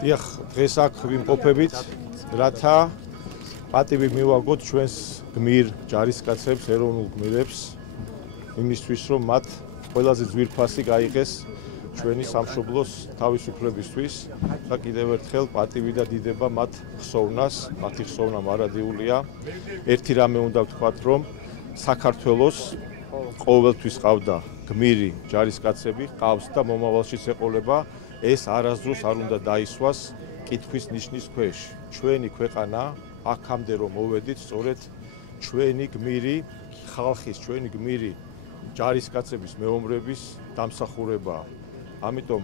დიახ, დღეს აქ ვიმყოფებით, რათა პატივი მივაგოთ ჩვენს გმირ ჯარისკაცებს, ეროვნულ გმირებს, იმისთვის, რომ მათ ყველაზე ძვირფასი გაიღეს ჩვენი სამშობლოს თავისუფლებისთვის და კიდევ ერთხელ პატივი და დიდება მათ ხსოვნას, მათი ხსოვნა მარადიულია. ერთი რამე უნდა ვთქვათ, რომ საქართველოს ყოველთვის ყავდა გმირი ჯარისკაცები, ყავს და მომავალშიც ეყოლება. ეს არასდროს არ უნდა დაისვას კითხვის ნიშნის ქვეშ. ჩვენი ქვეყანა აქამდე რომ მოვედით, სწორედ ჩვენი გმირი ხალხის, ჩვენი გმირი ჯარისკაცების მეომრების დამსახურებაა. ამიტომ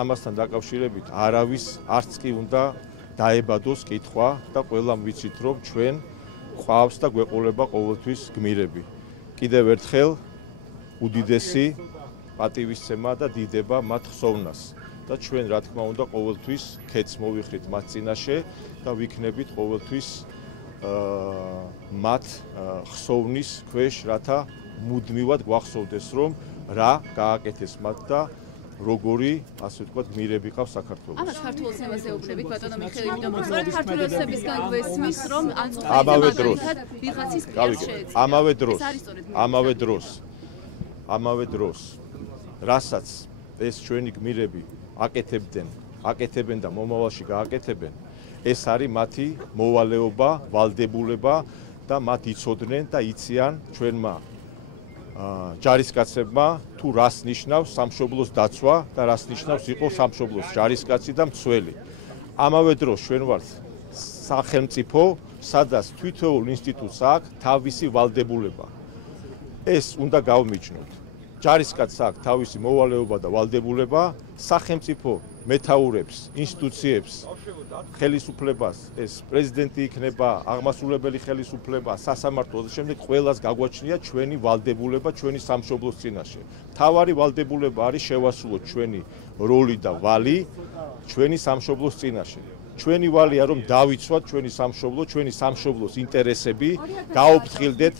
ამასთან დაკავშირებით არავის არც კი უნდა დაებადოს კითხვა და ყველამ ვიცით, რომ ჩვენ გვყავს და გვეყოლება ყოველთვის გმირები. კიდევ ერთხელ უდიდესი პატივისცემა და დიდება მათ ხსოვნას. და ჩვენ რა თქმა უნდა ყოველთვის ქეთს მოვიხრით მათ წინაშე და ვიქნებით ყოველთვის მათ ხსოვნის ქვეშ, რათა მუდმივად გვახსოვდეს, რომ რა გააკეთეს მათ და როგორი, ასე ვთქვათ, გმირები ყავს საქართველოს. ამას ქართულს ემაზეუბრებით, ბატონო მიხეილ, იმიტომ რომ სწორედ ქართველებისგან გვესმის, რომ ამავე დროს ვიღაცის პირას შეეწირა. ამავე დროს, რასაც ეს ჩვენი გმირები აკეთებენ და მომავალში გააკეთებენ, ეს არის მათი მოვალეობა, ვალდებულება და მათ იცოდნენ და იციან ჩვენმა ჯარისკაცებმა თუ რას ნიშნავს სამშობლოს დაცვა და რას ნიშნავს იყო სამშობლოს ჯარისკაცი და მცველი. ამავე დროს ჩვენ ვართ სახელმწიფო, სადაც თითოეულ ინსტიტუტს აქვს თავისი ვალდებულება. ეს უნდა გავმიჯნოთ. ჯარისკაცს აქვს თავისი მოვალეობა და ვალდებულება, სახელმწიფო მეთაურებს, ინსტიტუციებს, ხელისუფლებას, ეს პრეზიდენტი იქნება, აღმასრულებელი ხელისუფლება, სასამართლო და შემდეგ ყველას გაგვაჩნია ჩვენი ვალდებულება ჩვენი სამშობლოს წინაშე. მთავარი ვალდებულება არის შევასრულოთ ჩვენი როლი და ვალი ჩვენი სამშობლოს წინაშე. ჩვენი ვალია რომ დავიცვათ ჩვენი სამშობლო, ჩვენი სამშობლოს ინტერესები, გაუფრთხილდეთ,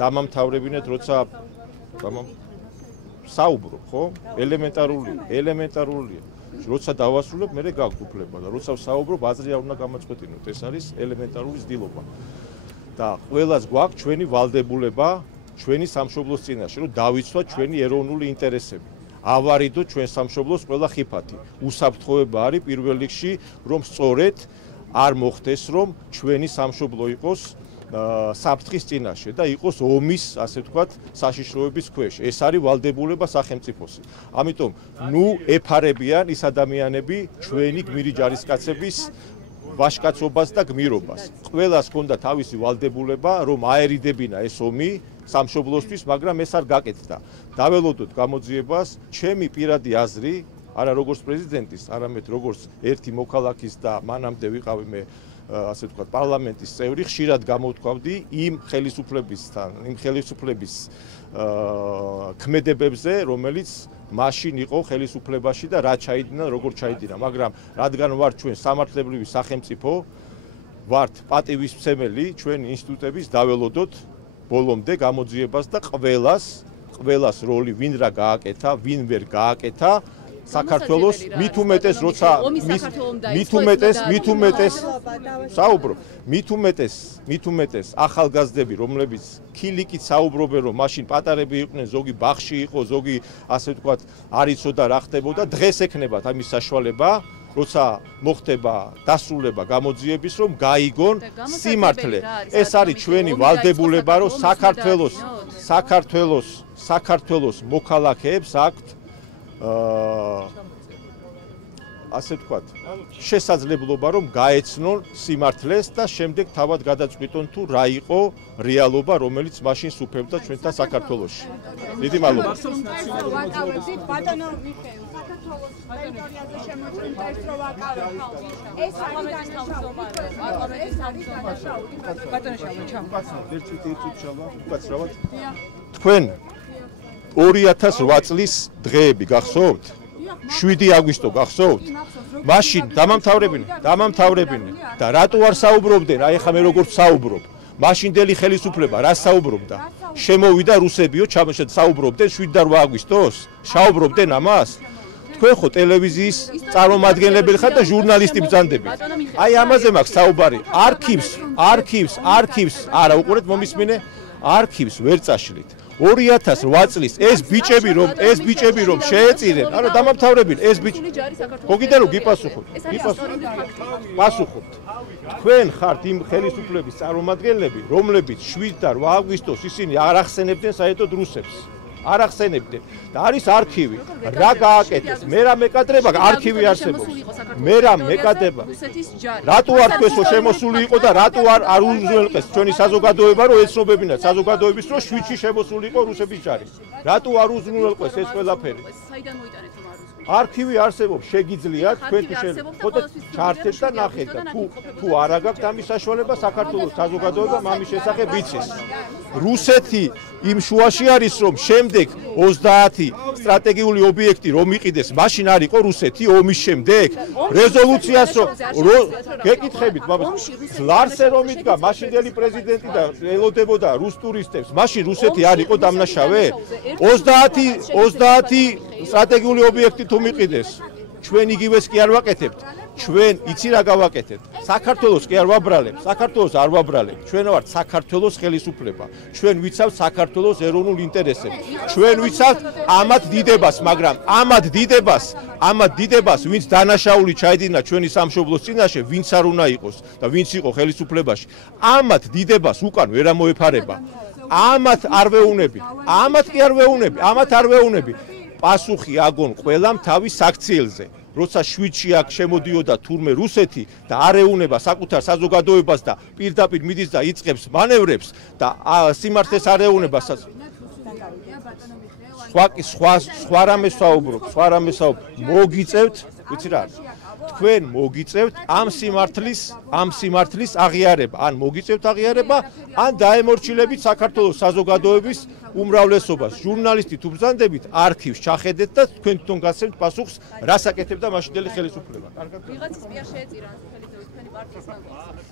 დამამთავრებინეთ, როცა საუბრობ, ხო? ელემენტარულია. როცა დავასრულებ, მე გაქვთ უფლება და როცა საუბრობ, აზრი არ უნდა გამაწყვეტინოთ. ეს არის ელემენტარული ცდილობა. და ყველას გვაქვს ჩვენი ვალდებულება ჩვენი სამშობლოს წინაშე, რომ დავიცვათ ჩვენი ეროვნული ინტერესები. ავარიდოთ ჩვენ სამშობლოს ყველა ხიფათი. უსაფრთხოება არის პირველ რიგში, რომ სწორედ არ მოხდეს, რომ ჩვენი სამშობლო იყოს საფრთხის წინაშე და იყოს ომის, ასე ვთქვათ, საშიშროების ქვეშ. ეს არის ვალდებულება სახელმწიფოსი. ამიტომ ნუ ეფარებიან ის ადამიანები ჩვენი გმირი ჯარისკაცების ვაჟკაცობას და გმირობას. ყველას ჰქონდა თავისი ვალდებულება, რომ აერიდებინა ეს ომი სამშობლოსთვის, მაგრამ ეს არ გაკეთდა. დაველოდოთ გამოძიებას, ჩემი პირადი აზრი, არა როგორც პრეზიდენტის, არამედ როგორც ერთი მოქალაქის და მანამდე ვიყავი მე ასე ვთქვათ, პარლამენტის წევრი, ხშირად გამოვთქვამდი იმ ხელისუფლების ქმედებებზე, რომელიც მაშინ იყო ხელისუფლებაში და რა ჩაიდინა, როგორ ჩაიდინა, მაგრამ რადგან ვარ ჩვენ სამართლებრივი სახელმწიფო, ვართ პატივისმცემელი ჩვენი ინსტიტუტების, დაველოდოთ ბოლომდე გამოძიებას და ყველას როლი ვინ რა გააკეთა, ვინ ვერ გააკეთა საქართველოს მით უმეტეს როცა მით უმეტეს ახალგაზრდები, რომლებიც ქილიკით საუბრობენ, რომ მაშინ პატარები იყვნენ, ზოგი ბაღში იყო, ზოგი ასე ვთქვათ არ იცოდა რა ხდებოდა, დღეს ექნებათ ამის საშუალება, როცა მოხდება დასრულება გამოძიების, რომ გაიგონ სიმართლე. ეს არის ჩვენი ვალდებულება, რომ საქართველოს მოქალაქეებს აქვთ ასე ვთქვათ, შესაძლებლობა რომ გაეცნონ სიმართლეს და შემდეგ თავად გადაწყვიტონ თუ რა იყო რეალობა, რომელიც მაშინ სუფევდა ჩვენთან საქართველოში. დიდი მადლობა. ბატონო მიხეილ, საქართველოს ტერიტორიაზე შემოჭრილი ეს რო ვაკავებ. ეს არის დანაშაული. ბატონო შალვა, თქვენ 2008 წლის დღეები გახსოვთ? 7 აგვისტო გახსოვთ? მაშინ დამამთავრებინე და რატო არ საუბრობდნენ? აი ხა მე როგორც საუბრობ. მაშინდელი ხელისუფლება რა საუბრობდა? შემოვიდა რუსებიო, საუბრობდნენ 7 და 8 აგვისტოს? საუბრობდნენ ამას? თქვენ ხო ტელევიზიის წარმომადგენლები ხართ და ჟურნალისტი ბრძანდებით. აი ამაზე მაქვს საუბარი. არქივს არა უყურეთ მომისმინე არქივს ვერ წაშლით. 2008 წლის ეს ბიჭები რომ შეეწირენ, არა დამამთავრებინ ეს ბიჭები. გოგიდა რომ გიპასუხოთ. პასუხობთ. თქვენ ხართ იმ ხელისუფლების წარმომადგენლები, რომლებიც 7 და 8 აგვისტოს ისინი არ ახსენებდნენ საერთოდ რუსებს. არ ახსენებდნენ და არის არქივი. რა გააკეთეს? მე რა მეკადრება არქივი არსებობს. მე რა მეკადრება? რატო არ თქვენსო შემოსული იყო და რატო არ უზრუნველყეს ჩვენი საზოგადოება რომ ეცნობებინათ საზოგადოების რომ 7-ში შემოსული იყო რუსების ჯარი. რატო არ უზრუნველყეს ეს ყველაფერი? საიდან მოიტანეთ რომ არ უზრუნველყეს? არქივი არსებობს, შეგიძლიათ თქვენ ჩართეთ და ნახეთ და თუ არა გაქვთ ამის საშუალება საქართველოს საზოგადოება ამის შესახებ იცის. რუსეთი იმ შუაში არის რომ შემდეგ 30 სტრატეგიული ობიექტი რომ იყიდეს, მაშინ არ იყო რუსეთი ომის შემდეგ რეზოლუციას რომ გეკითხებით ბაბას ლარსე რომ იდგა მაშინდელი პრეზიდენტი და ელოდებოდა რუს ტურისტებს, მაშინ რუსეთი არ იყო დამნაშავე 30 სტრატეგიული ობიექტი თუ მიყიდეს ჩვენ იგივეს კი არ ვაკეთებთ ჩვენ იცი რა გავაკეთებთ საქართველოს კი არ ვაბრალებ საქართველოს არ ვაბრალებ ჩვენ ვართ საქართველოს ხელისუფლება ჩვენ ვიცავთ საქართველოს ეროვნულ ინტერესებს ჩვენ ვიცავთ ამათ დიდებას მაგრამ ამათ დიდებას ვინც დანაშაული ჩაიდინა ჩვენი სამშობლოს წინაშე ვინც არ უნდა იყოს და ვინც იყო ხელისუფლებაში ამათ დიდებას უკან ვერ ამოეფარება ამათ არ ვეუნები ამათ არ ვეუნები პასუხი აგონ ყველამ თავის საქციელზე როცა 7-ში აქ შემოდიოდა თურმე რუსეთი და არ ეუნება საკუთარ საზოგადოებას და პირდაპირ მიდის და იწყებს მანევრებს და სიმართლეს არ ეუნება სხვა რამე საუბრობ მოგიწევთ ვიცი რა არის თქვენ მოგიწევთ ამ სიმართლის აღიარება ან მოგიწევთ აღიარება ან დაემორჩილებით საქართველოს საზოგადოების უმრავლესობას ჟურნალისტი თუ ბრძანდებით არქივს ჩახედეთ და თქვენ თვითონ გასცემთ პასუხს რას აკეთებდა მაშინდელი ხელისუფლება. კარგად. ვიღაცის მიერ შეეწირა ხელისუფლების თქვენი პარტიის განყოფილება.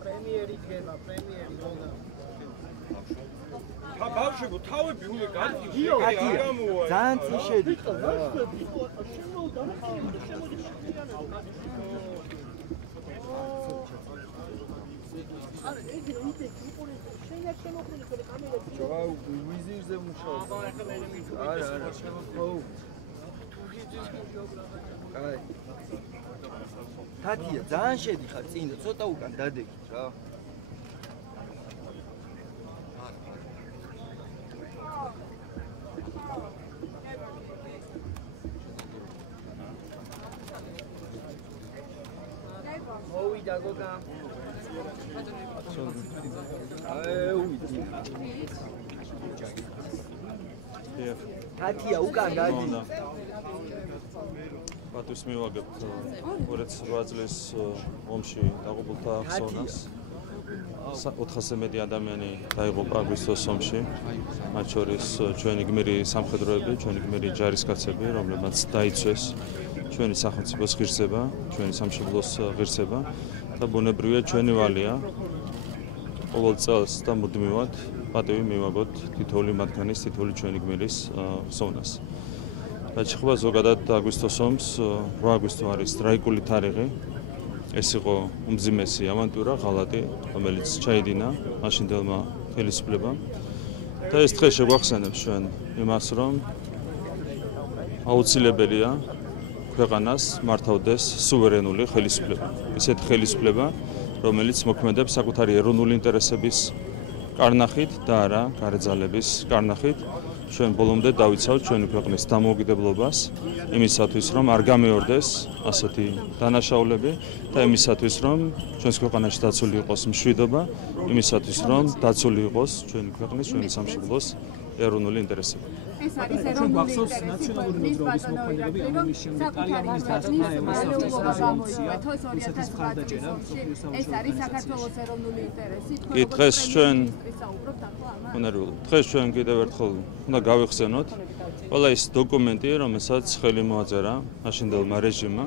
პრემიერი გება, პრემიერი მოგა. ბავშვებო, თავები უნდა გაგიგიო, არ გამოვა. ძალიან წინ შედით. ვიზირზე მუშაობ. არა. ხო. აი. თათია, ძალიან შედიხარ წინ და ცოტა უკან დადეგით რა. მოვიდა გოგა. თათია უკან დადი. პატვის მივაგებთ 2008 წლის ომში დაღუპულთა ხსოვნას. 400-ზე მეტი ადამიანი დაიღუპა აგვისტოს ომში. მათ შორის ჩვენი გმირი სამხედროები, ჩვენი გმირი ჯარისკაცები, რომლებმაც დაიცვეს ჩვენი სახელმწიფოს ღირსება, ჩვენი სამშობლოს ღირსება და ბუნებრივია ჩვენი ვალია ყოველ წელს და მუდმივად პატივი მივაგოთ თითოეული მათგანის, თითოეული ჩვენი გმირის ხსოვნას. გაჩხუბა ზოგადად აგვისტოს ომს 8 აგვისტო არის ტრაგიკული თარიღი. ეს იყო უმძიმესი ავანტურა, ღალატი, რომელიც ჩაიდინა მაშინდელმა ხელისუფლებამ. და ეს დღე შეგვახსენებს ჩვენ იმას, რომ აუცილებელია ქვეყანას მართავდეს სუვერენული ხელისუფლება. ესეთი ხელისუფლება, რომელიც მოქმედებს საკუთარი ეროვნული ინტერესების კარნახით და არა გარეძალების კარნახით. ჩვენ ბოლომდე დავიცავთ ჩვენი ქვეყნის დამოუკიდებლობას იმისათვის, რომ არ გამეორდეს ასეთი დანაშაულები და იმისათვის, რომ ჩვენს ქვეყანაში დაცული იყოს მშვიდობა, იმისათვის, რომ დაცული იყოს ჩვენი ქვეყნის, ჩვენი სამშობლოს ეროვნული ინტერესები. ეს არის ეროვნული ნაციონალური მოძრაობის მოქმედებები, რომლის შემდეგ ტალიანის დასკვნა ემოსავსება ეს არის საქართველოს ეროვნული ინტერესი. კი, დღეს ჩვენ კიდევ ერთხელ უნდა გავიხსენოთ ყველა ის დოკუმენტი, რომელსაც ხელი მოაწერა მაშინდელმა რეჟიმმა.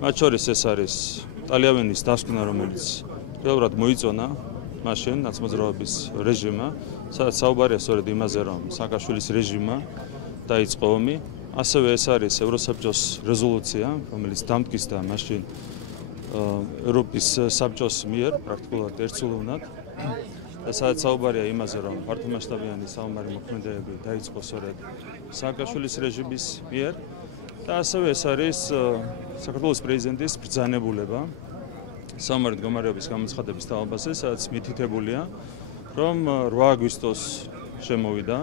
მათ შორის ეს არის ტალიანის დასკვნა, რომელიც რეალურად მოიწონა მაშინ ნაცმოძრაობის რეჟიმმა, სადაც საუბარია სწორედ იმაზე, რომ სააკაშვილის რეჟიმმა დაიწყო ომი. ასევე ეს არის ევროსაბჭოს რეზოლუცია, რომელიც დამტკიცდა მაშინ ევროპის საბჭოს მიერ პრაქტიკულად ერთსულოვნად. სადაც საუბარია იმაზე, რომ ფართომასშტაბიანი საომარი მოქმედებები დაიწყო სწორედ სააკაშვილის რეჟიმის მიერ და ასევე ეს არის საქართველოს პრეზიდენტის ბრძანებულება საომარი მდგომარეობის გამოცხადების თაობაზე, სადაც მითითებულია, რომ 8 აგვისტოს შემოვიდა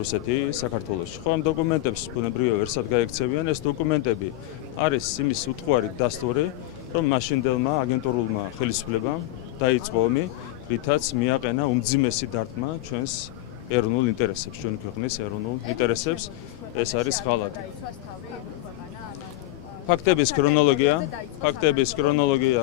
რუსეთი საქართველოში. ხო, ამ დოკუმენტებს ბუნებრივია ვერსად გაექცევიან. ეს დოკუმენტები არის იმის უთხვარი დასტური, რომ მაშინდელმა აგენტურულმა ხელისუფლებამ დაიწყო ომი, რითაც მიაყენა უმძიმესი დარტყმა ჩვენს ეროვნულ ინტერესებს, ჩვენი ქვეყნის ეროვნულ ინტერესებს. ეს არის ღალატი. ფაქტების ქრონოლოგია